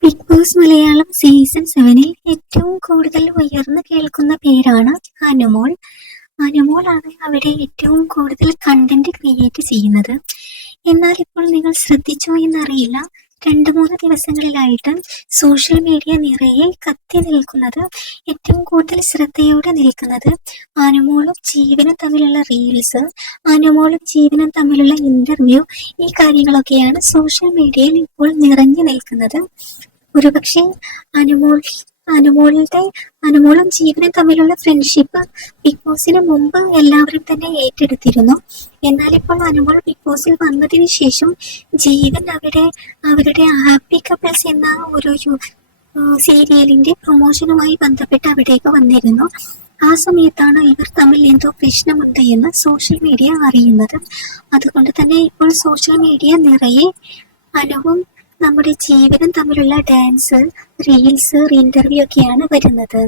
Big boss Malayalam season 7 ഏറ്റവും കൂടുതൽ ഉയർന്നു കേൾക്കുന്ന പേരാണ് അനുമോൾ. അനുമോളാണ് അവിടെ ഏറ്റവും കൂടുതൽ കണ്ടന്റ് ക്രിയേറ്റ് ചെയ്യുന്നത്. എന്നാൽ ഇപ്പോൾ നിങ്ങൾ ശ്രദ്ധിച്ചോ എന്നറിയില്ല, 2-3 ദിവസങ്ങളിലായിട്ട് സോഷ്യൽ മീഡിയ നിറയെ കത്തി നിൽക്കുന്നത്, ഏറ്റവും കൂടുതൽ ശ്രദ്ധയോടെ നിൽക്കുന്നത് അനുമോളും ജീവനും തമ്മിലുള്ള റീൽസ്, അനുമോളും ജീവനും തമ്മിലുള്ള ഇന്റർവ്യൂ, ഈ കാര്യങ്ങളൊക്കെയാണ് സോഷ്യൽ മീഡിയയിൽ ഇപ്പോൾ നിറഞ്ഞു നിൽക്കുന്നത്. ഒരുപക്ഷെ അനുമോൾ അനുമോളും ജീവനും തമ്മിലുള്ള ഫ്രണ്ട്ഷിപ്പ് ബിഗ് ബോസിന് മുമ്പ് എല്ലാവരും തന്നെ ഏറ്റെടുത്തിരുന്നു. എന്നാൽ ഇപ്പോൾ അനുമോൾ ബിഗ് ബോസിൽ വന്നതിന് ശേഷം ജീവൻ അവരുടെ ഹാപ്പി കപ്പിൾസ് എന്ന ഒരു സീരിയലിന്റെ പ്രൊമോഷനുമായി ബന്ധപ്പെട്ട് അവിടേക്ക് വന്നിരുന്നു. ആ സമയത്താണ് ഇവർ തമ്മിൽ എന്തോ പ്രശ്നമുണ്ട് എന്ന് സോഷ്യൽ മീഡിയ അറിയുന്നത്. അതുകൊണ്ട് തന്നെ ഇപ്പോൾ സോഷ്യൽ മീഡിയ നിറയെ അനുവും നമ്മുടെ ജീവനും തമ്മിലുള്ള ഡാൻസ്, റീൽസ്, ഇന്റർവ്യൂ ഒക്കെയാണ് വരുന്നത്.